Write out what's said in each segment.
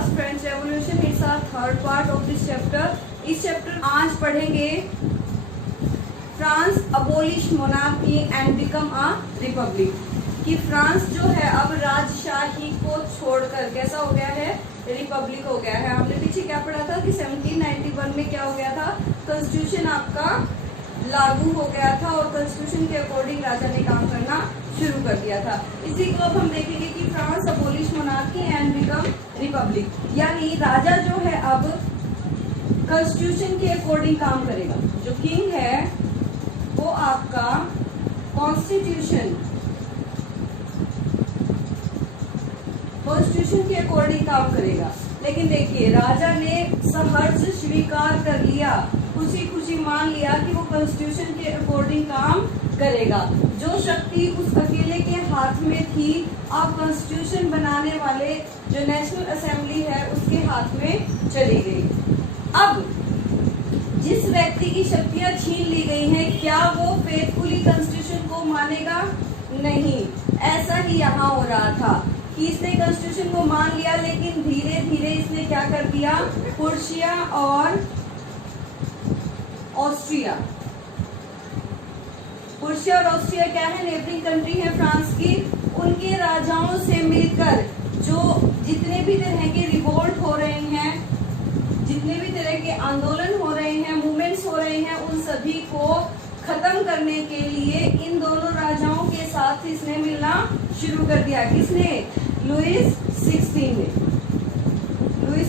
Class French revolution, it's our third part of this chapter. इस chapter आज पढ़ेंगे France abolish monarchy and become a republic, कि France जो है अब राजशाही को छोड़कर कैसा हो गया है, रिपब्लिक हो गया है। हमने पीछे क्या पढ़ा था कि 1791 में क्या हो गया था, कॉन्स्टिट्यूशन आपका लागू हो गया था और कॉन्स्टिट्यूशन के अकॉर्डिंग राजा ने काम करना शुरू कर दिया था। इसी को अब हम देखेंगे कि France abolish monarchy and become Republic, यानी राजा जो है अब कॉन्स्टिट्यूशन के अकॉर्डिंग काम करेगा। जो किंग है वो आपका कॉन्स्टिट्यूशन के अकॉर्डिंग काम करेगा। लेकिन देखिए राजा ने सहर्ष स्वीकार कर लिया, खुशी खुशी मान लिया कि वो कॉन्स्टिट्यूशन के अकॉर्डिंग काम करेगा। जो शक्ति उस अकेले के हाथ में थी अब कॉन्स्टिट्यूशन बनाने वाले जो नेशनल असेंबली है उसके हाथ में चली गई। अब जिस व्यक्ति की शक्तियां छीन ली गई हैं, क्या वो फेथफुली कॉन्स्टिट्यूशन को मानेगा? नहीं। ऐसा ही यहाँ हो रहा था कि इसने कॉन्स्टिट्यूशन को मान लिया, लेकिन धीरे धीरे इसने क्या कर दिया, प्रुशिया और ऑस्ट्रिया, प्रुशिया और ऑस्ट्रिया क्या है, नेबरिंग कंट्री है फ्रांस की, उनके राजाओं से मिलकर जो जितने भी तरह के रिवोल्ट हो रहे हैं, जितने भी तरह के आंदोलन हो रहे हैं, मूवमेंट्स हो रहे हैं, उन सभी को खत्म करने के लिए इन दोनों राजाओं के साथ इसने मिलना शुरू कर दिया। किसने? लुईस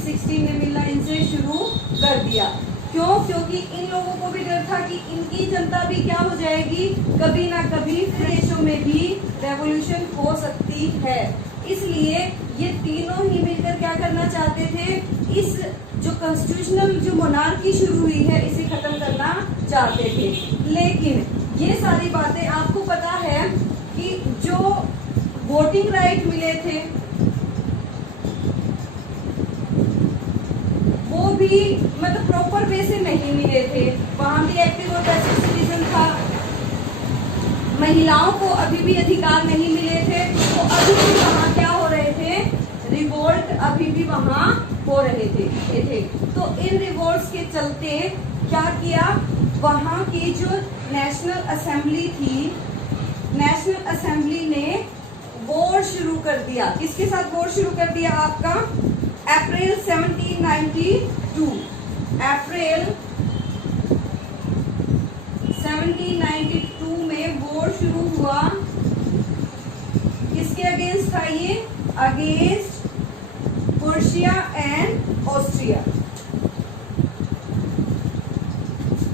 16 ने मिलना इनसे शुरू कर दिया। क्यों? क्योंकि इन लोगों को भी डर था कि इनकी जनता भी क्या हो जाएगी, कभी ना कभी देशों में भी रेवोल्यूशन हो सकती है। इसलिए ये तीनों ही मिलकर क्या करना चाहते थे, इस जो कॉन्स्टिट्यूशनल जो मोनार्की शुरू हुई है इसे खत्म करना चाहते थे। लेकिन ये सारी बातें आपको पता है कि जो वोटिंग राइट मिले थे वो भी मतलब प्रॉपर वे से नहीं मिले थे। वहां भी एक्टिव और पैसिव सिटीजन था, महिलाओं को अभी भी अधिकार नहीं मिले थे, तो अभी भी वहाँ क्या हो रहे थे, रिवोल्ट अभी भी वहाँ हो रहे थे। तो इन रिवोल्ट्स के चलते क्या किया, वहाँ की जो नेशनल असेंबली थी, नेशनल असेंबली ने वॉर शुरू कर दिया। किसके साथ वॉर शुरू कर दिया? आपका अप्रैल 1792, अप्रैल 1792 में वॉर शुरू हुआ। किसके अगेंस्ट था ये? Against Prussia and Austria,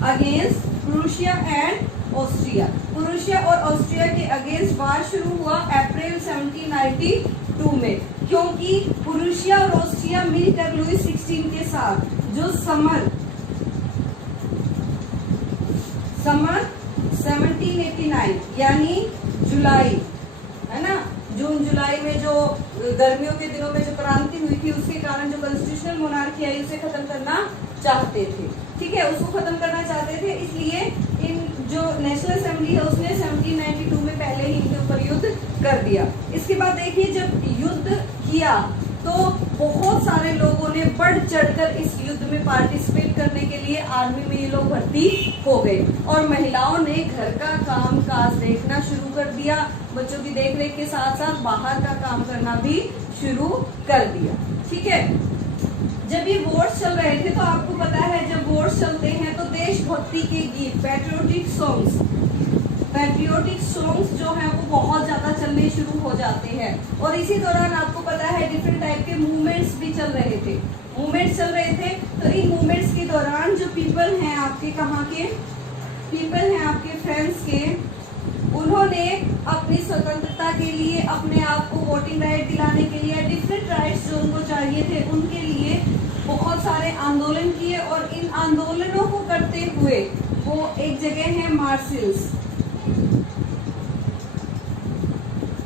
against Prussia and Austria. Prussia और ऑस्ट्रिया के अगेंस्ट वार शुरू हुआ अप्रैल 1792 में, क्योंकि प्रुशिया और ऑस्ट्रिया मिलकर लुईस 16 के साथ जो समर 1789 यानी जुलाई है ना, जून जुलाई में जो गर्मियों के दिनों में जो क्रांति हुई थी उसके कारण जो कॉन्स्टिट्यूशनल मोनार्की आई उसे खत्म करना चाहते थे। ठीक है, उसको खत्म करना चाहते थे, इसलिए इन जो नेशनल असेंबली है उसने 1792 में पहले ही इनके ऊपर युद्ध कर दिया। इसके बाद देखिए जब युद्ध किया तो बहुत सारे लोगों ने बढ़ चढ़कर इस युद्ध में पार्टिसिपेट करने के लिए आर्मी में ये लोग भर्ती हो गए, और महिलाओं ने घर का काम काज देखना शुरू कर दिया, बच्चों की देखरेख के साथ साथ बाहर का काम करना भी शुरू कर दिया। ठीक है, जब ये वोट्स चल रहे थे तो आपको पता है जब वोट्स चलते हैं तो देशभक्ति के गीत, पैट्रियोटिक सॉन्ग्स जो हैं वो बहुत ज्यादा चलने शुरू हो जाते हैं। और इसी दौरान आपको पता है डिफरेंट टाइप के मूवमेंट्स भी चल रहे थे, तो इन मूवमेंट्स के दौरान जो पीपल हैं आपके, कहाँ के पीपल हैं आपके फ्रेंड्स के, उन्होंने अपनी स्वतंत्रता के लिए, अपने आप को वोटिंग राइट दिलाने के लिए, डिफरेंट राइट्स जो उनको चाहिए थे उनके लिए बहुत सारे आंदोलन किए। और इन आंदोलनों को करते हुए वो एक जगह है मार्सिल्स,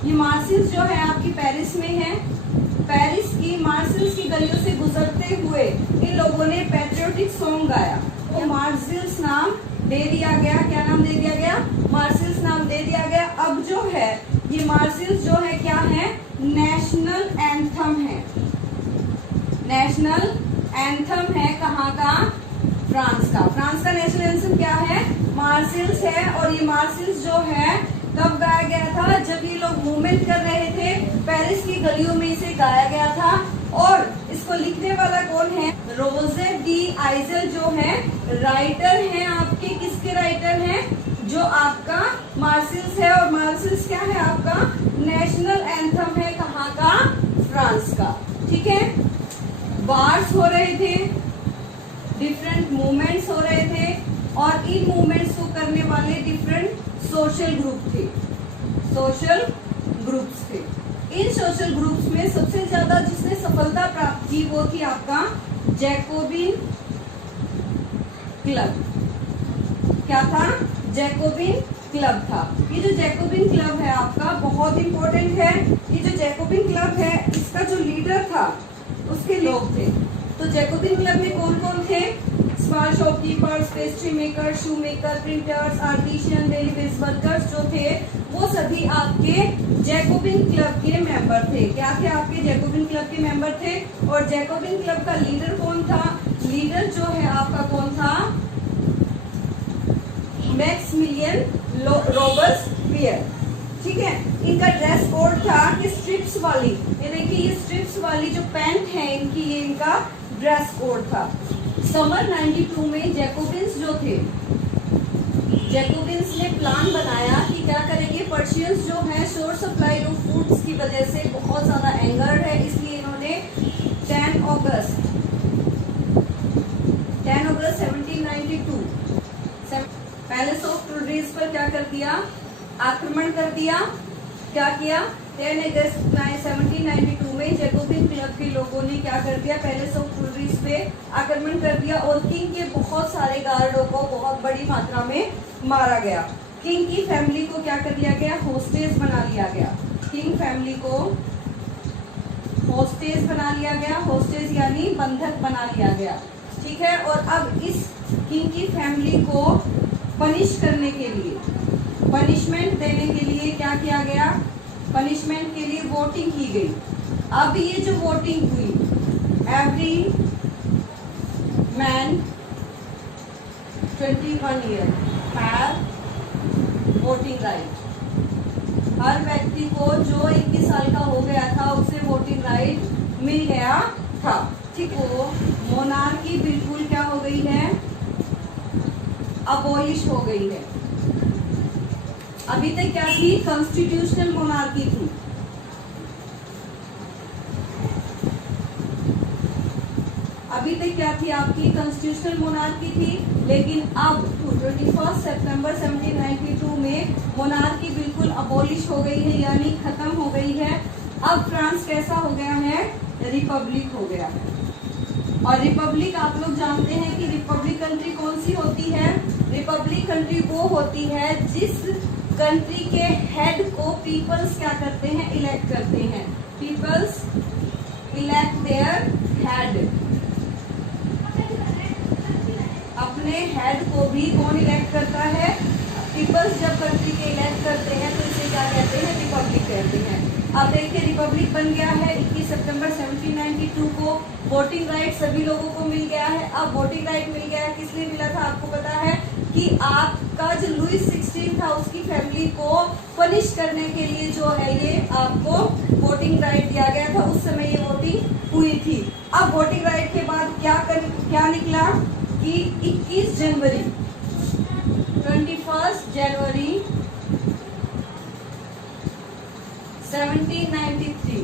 ये मार्सिल्स जो है आपकी पेरिस में है। पेरिस की मार्सिल्स की गलियों से गुजरते हुए इन लोगों ने पैट्रियोटिक सॉन्ग गाया, तो मार्सिल्स नाम दे दिया गया। क्या नाम दे दिया गया? मार्सिल्स नाम दे दिया गया। अब जो है ये मार्सिल्स जो है क्या है? नेशनल एंथम है। नेशनल एंथम है कहाँ का? फ्रांस का। फ्रांस का नेशनल एंथम क्या है? मार्सिल्स है। और ये मार्सिल्स जो है कब गाया गया था? जब ये लोग मूवमेंट कर रहे थे, पेरिस की गलियों में इसे गाया गया था। और इसको लिखने वाला कौन है? रोजे डी आइजल जो है राइटर हैं आपके। किसके राइटर हैं? जो आपका मार्सिल्स है। और मार्सिल्स क्या है आपका? नेशनल एंथम है कहाँ का? फ्रांस का। ठीक है। वार्स हो रहे थे, डिफरेंट मूवमेंट्स हो रहे थे, और इन मूवमेंट्स को करने वाले डिफरेंट सोशल ग्रुप थे। सोशल ग्रुप्स थे। इन सोशल ग्रुप्स में सबसे ज्यादा जिसने सफलता प्राप्त की वो थी आपका जैकोबिन क्लब। क्या था? जैकोबिन क्लब था। ये जो जैकोबिन क्लब है आपका बहुत इंपॉर्टेंट है। ये जो जैकोबिन क्लब है इसका जो लीडर था उसके लोग थे। तो जैकोबिन क्लब में कौन कौन थे? स्मॉल शॉपकीपर्स, पेस्ट्री मेकर, शू maker, printers, artisan, daily base workers जो थे वो सभी आपके जैकोबिन क्लब के मेंबर थे। क्या थे? आपके जैकोबिन क्लब के मेंबर थे। और जैकोबिन क्लब का लीडर कौन था? लीडर जो है आपका कौन था? Maximilien Robespierre. ठीक है। इनका ड्रेस कोड था कि स्ट्रिप्स वाली, ये देखिए ये स्ट्रिप्स वाली जो पैंट है इनकी, ये इनका ड्रेस कोड था। समर 92 में जैकोबिन्स जो थे, जैकोबिन्स ने प्लान बनाया कि क्या करेंगे, पर्शियंस जो है शोर सप्लाई ऑफ फूड्स की वजह से बहुत ज्यादा एंगर्ड है, इसलिए इन्होंने 10 अगस्त 1792 पैलेस ऑफ ट्यूडरीज पर क्या कर दिया? आक्रमण कर दिया। क्या किया? 10 अगस्त 1792 में जैकोबिन क्लब के लोगों ने क्या कर दिया? पैलेस ऑफ ट्यूडरीज पे आक्रमण कर दिया और किंग के बहुत सारे गार्डों को बहुत बड़ी मात्रा में मारा गया। किंग की फैमिली को क्या कर लिया गया? होस्टेज बना लिया गया। किंग फैमिली को होस्टेज बना लिया गया। होस्टेज यानी बंधक बना लिया गया। ठीक है। और अब इस किंग की फैमिली को पनिश करने के लिए, पनिशमेंट देने के लिए क्या किया गया? पनिशमेंट के लिए वोटिंग की गई। अब ये जो वोटिंग हुई, every man 21 year have voting right. हर व्यक्ति को जो 21 साल का हो गया था उसे वोटिंग राइट मिल गया था। ठीक हो। मोनार्की बिल्कुल क्या हो गई है? अबॉलिश हो गई है। अभी तक क्या थी? कॉन्स्टिट्यूशनल मोनार्की थी। अभी तक क्या थी आपकी? कॉन्स्टिट्यूशनल मोनार्की थी। लेकिन अब 21 सितंबर 1792 में मोनार्की बिल्कुल अबॉलिश हो गई है, यानी खत्म हो गई है। अब फ्रांस कैसा हो गया है? रिपब्लिक हो गया है। और रिपब्लिक आप लोग जानते हैं कि रिपब्लिक कंट्री कौन सी होती है? रिपब्लिक कंट्री वो होती है जिस कंट्री के हेड को पीपल्स क्या करते हैं? इलेक्ट करते हैं। Peoples elect their head. अपने हेड को भी कौन इलेक्ट करता है? पीपल्स जब कंट्री के इलेक्ट करते हैं तो इसे क्या कहते हैं? रिपब्लिक कहते हैं। अब देखिए रिपब्लिक बन गया है। 21 सितंबर 1792 को वोटिंग राइट सभी लोगों को मिल गया है। अब वोटिंग राइट मिल गया है, किस लिए मिला था? आपको पता है कि आपका जो लुइस 16 था उसकी फैमिली को पनिश करने के लिए जो है ये आपको वोटिंग राइट दिया गया था। उस समय ये वोटिंग हुई थी। अब वोटिंग राइट के बाद क्या निकला कि 21 जनवरी 1793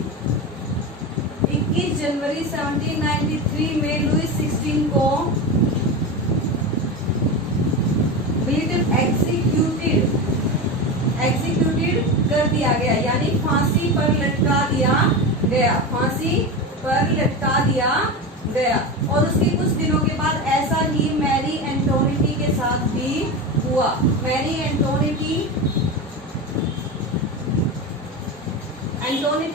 21 जनवरी 1793 में लुइस 16 को एग्जीक्यूटेड कर दिया गया, यानी फांसी पर लटका दिया गया। फांसी पर लटका दिया गया। और उसके कुछ दिनों के बाद ऐसा ही मैरी एंटोनिटी के साथ भी हुआ। मैरी एंटोनिटी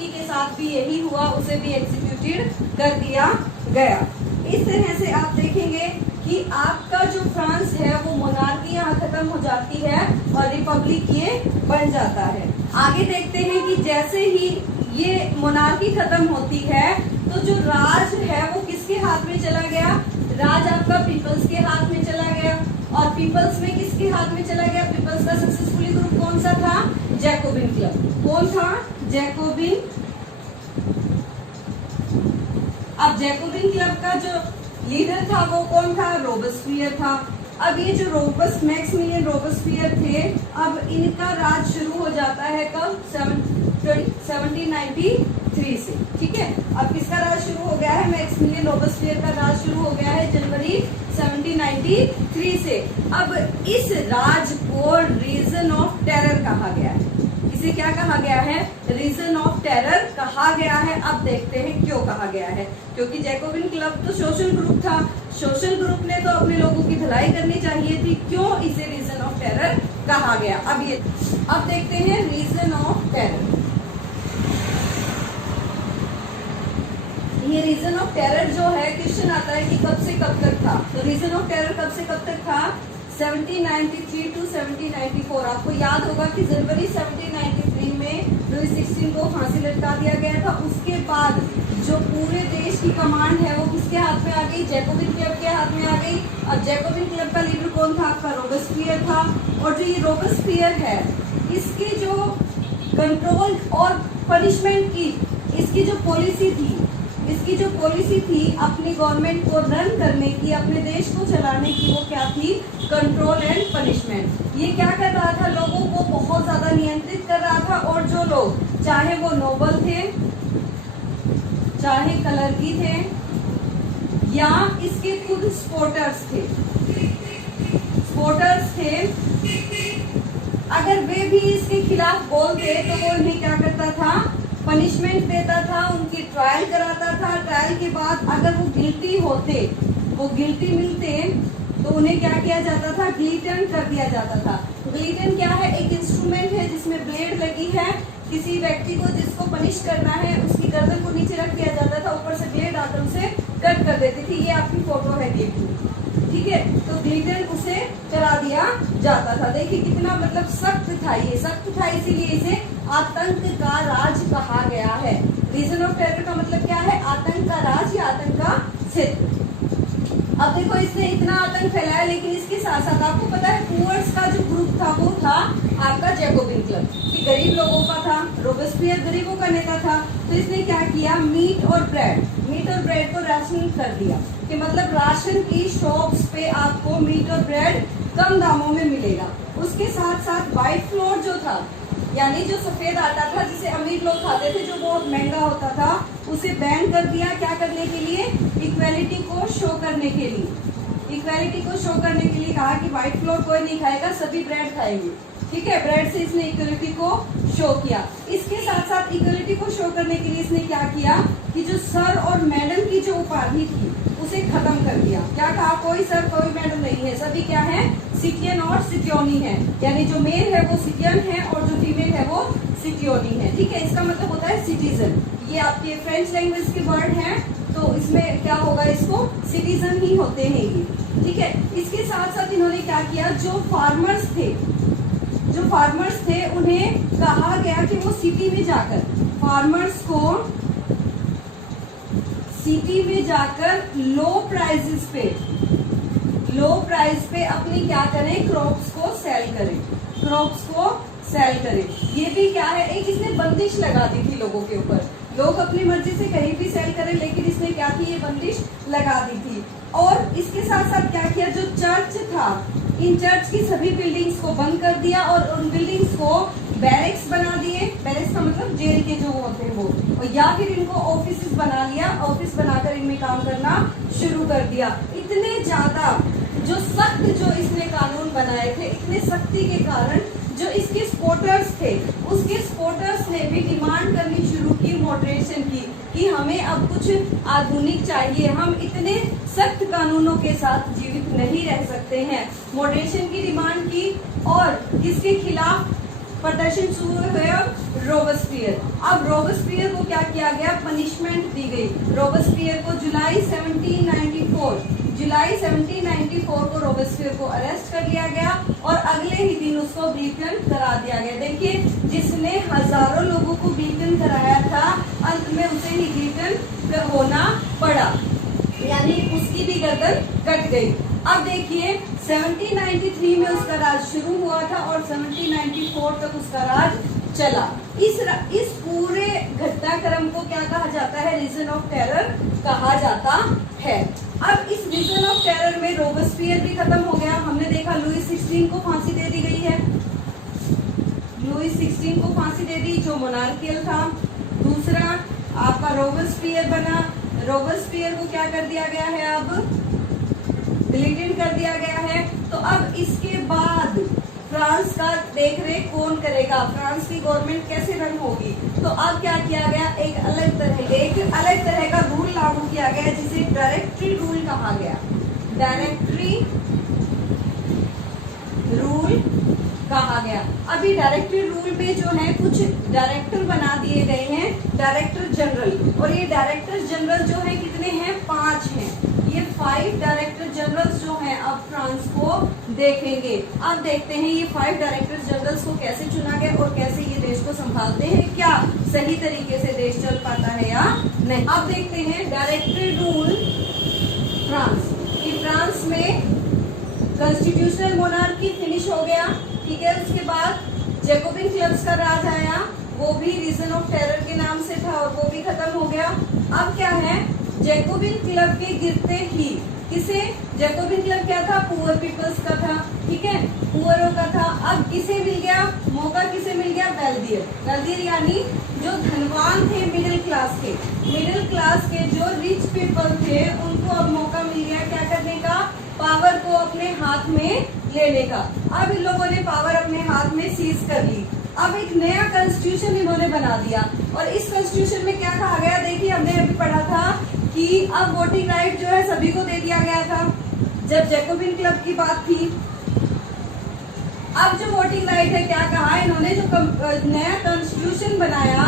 के साथ भी यही हुआ, उसे भी एग्जीक्यूटेड कर दिया गया। इस तरह से आप देखेंगे कि आपका जो फ्रांस है वो मोनार्की यहाँ खत्म हो जाती है और रिपब्लिक ये बन जाता है। आगे देखते हैं कि जैसे ही ये मोनार्की खत्म होती है तो जो राज है वो किसके किसके हाथ में चला गया? राज आपका पीपल्स के हाथ में चला गया। और पीपल्स में किसके हाथ में चला गया? पीपल्स का सक्सेसफुली ग्रुप कौन सा था? Jacobin club. कौन था? जैकोबिन। अब जैकोबिन क्लब का जो लीडर था वो कौन था? रोबेस्पियर था। अब ये जो मैक्सिमिलियन रोबेस्पियर थे, अब इनका राज शुरू हो जाता है कब? 1793 से। ठीक है, अब किसका राज शुरू हो गया है? मैक्सिमिलियन रोबेस्पियर का राज शुरू हो गया है जनवरी 1793 से। अब इस राज को रीजन ऑफ टेरर कहा गया है। इसे क्या कहा गया है? रीजन ऑफ टेरर कहा गया है। अब देखते हैं क्यों कहा गया है। क्योंकि जैकोबिन क्लब तो सोशल ग्रुप था, सोशल ग्रुप ने तो अपने लोगों की भलाई करनी चाहिए थी, क्यों इसे रीजन ऑफ टेरर कहा गया? अब देखते हैं रीजन ऑफ टेरर। ये रीजन ऑफ टेरर जो है, क्वेश्चन आता है कि कब से कब तक था। तो रीजन ऑफ टेरर कब से कब तक था? 1793 टू 1794। आपको याद होगा कि जनवरी 1793 में लुई 16 को फांसी लटका दिया गया था। उसके बाद जो पूरे देश की कमांड है वो किसके हाथ में आ गई? जैकोबिन क्लब के हाथ में आ गई। और जैकोबिन क्लब का लीडर कौन था? आपका रोबेस्पियर था। और जो ये रोबेस्पियर है, इसकी जो कंट्रोल और पनिशमेंट की इसकी जो पॉलिसी थी अपनी गवर्नमेंट को रन करने की, अपने देश को चलाने की, वो क्या थी? Control and punishment. ये क्या कर रहा था? लोगों को बहुत ज्यादा नियंत्रित कर रहा था। और जो लोग, चाहे वो नोबल थे, चाहे कलरगी थे, या इसके खुद स्पोर्टर्स थे, अगर वे भी इसके खिलाफ बोलते तो वो इन्हें क्या करता था? पनिशमेंट देता था, उनकी ट्रायल कराता था। ट्रायल के बाद अगर वो गिल्टी मिलते तो उन्हें क्या किया जाता था? गिलिटन कर दिया जाता था। गिलिटन क्या है? एक इंस्ट्रूमेंट है जिसमें ब्लेड लगी है। किसी व्यक्ति को जिसको पनिश करना है उसकी गर्दन को नीचे रख दिया जाता था, ऊपर से ब्लेड आकर उसे कट कर देती थी। ये आपकी फोटो है गिल्टी। ठीक है, तो गिलिटन उसे करा दिया जाता था। देखिए कितना मतलब सख्त था, ये सख्त था, इसीलिए इसे आतंक का राज कहा गया है। रीजन ऑफ टेरर का मतलब क्या है? आतंक का राज या आतंक का क्षेत्र। अब देखो इसने इतना आतंक फैलाया, लेकिन इसके साथ साथ आपको पता है पुअर्स का जो ग्रुप था वो था आपका जैकोबिन क्लब, कि गरीब लोगों का था। रोबेस्पियर गरीबों का नेता था। तो इसने क्या किया? मीट और ब्रेड को राशन कर दिया, कि मतलब राशन की शॉप्स पे आपको मीट और ब्रेड कम दामों में मिलेगा। उसके साथ साथ व्हाइट फ्लोर जो था, यानी जो सफेद आटा था जिसे अमीर लोग खाते थे, जो बहुत महंगा होता था, उसे बैन कर दिया। क्या करने के लिए? इक्वेलिटी को शो करने के लिए कहा कि व्हाइट फ्लोर कोई नहीं खाएगा, सभी ब्रेड खाएंगे। ठीक है, ब्रेड से इसने इक्वलिटी को शो किया। इसके साथ साथ इक्वलिटी को शो करने के लिए इसने क्या किया कि जो सर और मैडम की जो उपाधि थी उसे खत्म कर दिया। क्या कहा? कोई सर कोई मैडम नहीं है, सभी क्या है? सिटियन और सिटियोनी है। यानी जो मेल है वो सिटियन है और जो फीमेल है वो सिटियोनी है। ठीक है, इसका मतलब होता है सिटीजन। ये आपके फ्रेंच लैंग्वेज के वर्ड हैं, तो इसमें क्या होगा? इसको सिटीजन ही होते हैं ये। ठीक है, इसके साथ साथ इन्होंने क्या किया? जो फार्मर्स थे उन्हें कहा गया कि वो सिटी में जाकर, फार्मर्स को सिटी में जाकर लो प्राइस पे अपनी क्या करें? क्रॉप्स को सेल करें। ये भी क्या है? एक इसने बंदिश लगा दी थी लोगों के ऊपर। लोग अपनी मर्जी से कहीं भी सेल करें, लेकिन इसने क्या की? ये बंदिश लगा दी थी। और इसके साथ साथ क्या किया? जो चर्च था, इन चर्च की सभी बिल्डिंग्स को बंद कर दिया और उन बिल्डिंग्स को बैरिक्स बना दिए। बैरिक्स का मतलब जेल के जो होते हैं वो, और या फिर इनको ऑफिस बना लिया, ऑफिस बनाकर इनमें काम करना शुरू कर दिया। इतने ज्यादा जो सख्त जो इसने कानून बनाए थे, इतने सख्ती के कारण जो इसके सपोर्टर्स थे, उसके सपोर्टर्स ने भी डिमांड करनी शुरू की मॉडरेशन की, कि हमें अब कुछ आधुनिक चाहिए, हम इतने सख्त कानूनों के साथ जीवित नहीं रह सकते हैं। मॉडरेशन की डिमांड की और किसके खिलाफ प्रदर्शन शुरू हुआ? रोबेस्पियर। अब रोबेस्पियर को क्या किया गया? पनिशमेंट दी गई। रोबेस्पियर को जुलाई 1794 को रोबेस्पियर को अरेस्ट कर लिया गया और अगले ही दिन उसको बीटन करा दिया गया। देखिए, जिसने हजारों लोगों को बीटन कराया था, अंत में उसे ही बीटन होना पड़ा। यानी उसकी भी गर्दन कट गई। अब देखिए 1793 में उसका राज शुरू हुआ था और 1794 तक उसका राज चला। इस पूरे घटनाक्रम को क्या कहा जाता है? रीजन ऑफ टेरर कहा जाता है। अब इस रीजन ऑफ टेरर में रोबेस्पियर भी खत्म हो गया। हमने देखा लुई 16 को फांसी दे दी गई है, लुई 16 को फांसी दे दी जो मोनार्कियल था। दूसरा आपका रोबेस्पियर बना। रोबेस्पियर को क्या कर दिया गया है? अब गिलिटिन कर दिया गया है। तो अब इसके बाद फ्रांस का देख रेख कौन करेगा? फ्रांस की गवर्नमेंट कैसे रन होगी? तो अब क्या किया गया? एक अलग तरह का रूल लागू किया गया जिसे डायरेक्टरी रूल कहा गया। डायरेक्टरी रूल कहा गया। अभी डायरेक्टरी रूल में जो है कुछ डायरेक्टर बना दिए गए हैं, डायरेक्टर जनरल। और ये डायरेक्टर जनरल जो है कितने हैं? 5 हैं। ये 5 डायरेक्टर जनरल्स जो हैं अब फ्रांस को देखेंगे। अब देखते हैं ये 5 डायरेक्टर जनरल्स को कैसे चुना गया और कैसे ये देश को संभालते हैं, क्या सही तरीके से देश चल पाता है या नहीं। अब देखते हैं डायरेक्टरी रूल फ्रांस। कि फ्रांस में कॉन्स्टिट्यूशनल मोनार्की फिनिश हो गया, ठीक है। उसके बाद जैकोबिन क्लब्स का राज आया, वो भी रीजन ऑफ टेरर के नाम से था और वो भी खत्म हो गया। अब क्या है? जैकोबिन क्लब के गिरते ही किसे? जैकोबिन क्लब क्या था? पुअर पीपल्स का था, ठीक है, पुअरों का था। अब किसे मिल गया मौका? किसे मिल गया? वेल्दियर। वेल्दियर यानी जो धनवान थे मिडिल क्लास के जो रिच पीपल थे उनको अब मौका मिल गया क्या करने का? पावर को अपने हाथ में लेने का। अब इन लोगों ने पावर अपने हाथ में सीज कर ली। अब एक नया कॉन्स्टिट्यूशन इन्होंने बना दिया और इस कॉन्स्टिट्यूशन में क्या कहा गया? देखिए हमने अभी पढ़ा था कि अब वोटिंग राइट जो है सभी को दे दिया गया था जब जैकोबिन क्लब की बात थी। अब जो वोटिंग राइट है क्या कहा इन्होंने? जो नया कॉन्स्टिट्यूशन बनाया,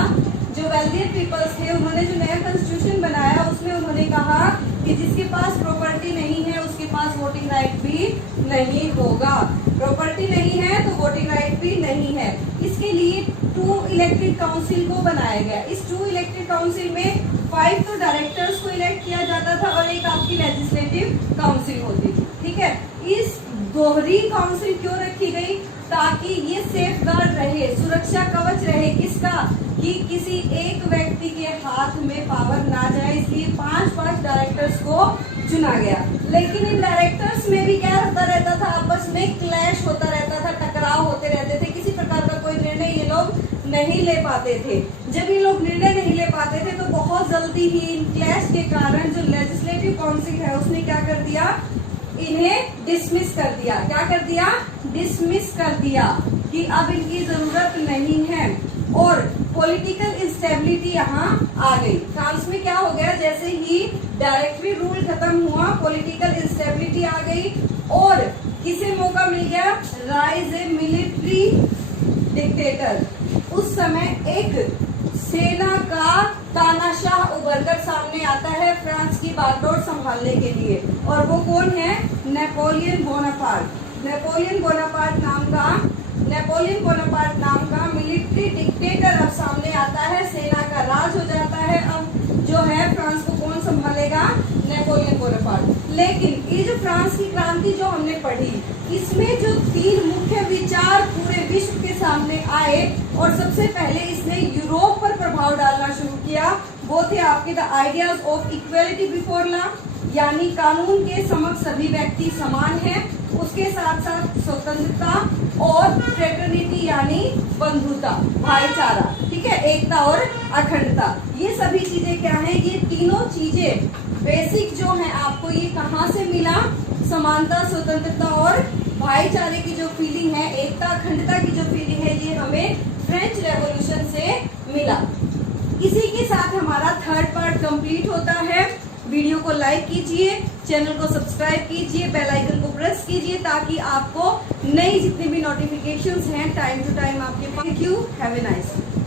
जो वेल्दियर पीपल्स थे उन्होंने जो नया कॉन्स्टिट्यूशन बनाया उसमें उन्होंने कहा कि जिसके पास प्रॉपर्टी नहीं है उसके पास वोटिंग राइट भी नहीं होगा। प्रॉपर्टी नहीं है तो वोटिंग राइट भी नहीं है। इसके लिए 2 इलेक्टेड काउंसिल को बनाया गया। इस 2 इलेक्टेड काउंसिल में 5 तो डायरेक्टर्स को इलेक्ट किया जाता था और एक आपकी लेजिस्लेटिव काउंसिल होती थी, ठीक है। इस दोहरी काउंसिल क्यों रखी गई? ताकि ये सेफगार्ड रहे, सुरक्षा कवच रहे किसका? कि किसी एक व्यक्ति के हाथ में पावर ना जाए, इसलिए 5 डायरेक्टर्स को चुना गया। लेकिन इन डायरेक्टर्स में भी क्या होता रहता था? आपस में क्लैश होता रहता था, टकराव होते रहते थे। किसी प्रकार का कोई निर्णय ये लोग नहीं ले पाते थे। जब ये लोग निर्णय नहीं ले पाते थे तो बहुत जल्दी ही इन क्लैश के कारण जो लेजिस्लेटिव काउंसिल है उसने क्या कर दिया? इन्हें डिसमिस कर दिया। क्या कर दिया? डिसमिस कर दिया कि अब इनकी जरूरत नहीं है और पॉलिटिकल इंस्टेबिलिटी यहाँ आ गई। फ्रांस में क्या हो गया? जैसे ही डायरेक्टरी रूल खत्म हुआ पॉलिटिकल इंस्टेबिलिटी आ गई और किसे मौका मिल गया? राइज ए मिलिट्री डिक्टेटर। उस समय एक सेना का तानाशाह उभरकर सामने आता है फ्रांस की बागडोर संभालने के लिए और वो कौन है? Napoleon Bonaparte. नेपोलियन बोनापार्ट नाम का मिलिट्री डिक्टेटर अब सामने आता है, सेना का राज हो जाता है। अब जो है फ्रांस को कौन संभालेगा? Napoleon Bonaparte. लेकिन ये जो फ्रांस की क्रांति जो हमने पढ़ी इसमें जो 3 मुख्य विचार पूरे विश्व के सामने आए और सबसे पहले इसने यूरोप पर प्रभाव डालना शुरू किया, वो थे आपके the ideas of equality before law, यानी कानून के समक्ष सभी व्यक्ति समान हैं। उसके साथ साथ स्वतंत्रता और फ्रेटर्निटी यानी बंधुता, भाईचारा, ठीक है, एकता और अखंडता। ये सभी चीजें क्या हैं? ये तीनों चीजें बेसिक जो है आपको ये कहाँ से मिला? समानता, स्वतंत्रता और भाईचारे की जो फीलिंग है, एकता अखंडता की जो फीलिंग है, ये हमें फ्रेंच रेवोल्यूशन से मिला। इसी के साथ हमारा 3rd पार्ट कंप्लीट होता है। वीडियो को लाइक कीजिए, चैनल को सब्सक्राइब कीजिए, बेल आइकन को प्रेस कीजिए ताकि आपको नई जितनी भी नोटिफिकेशंस हैं टाइम टू टाइम आपके पास। Thank you, have a nice day.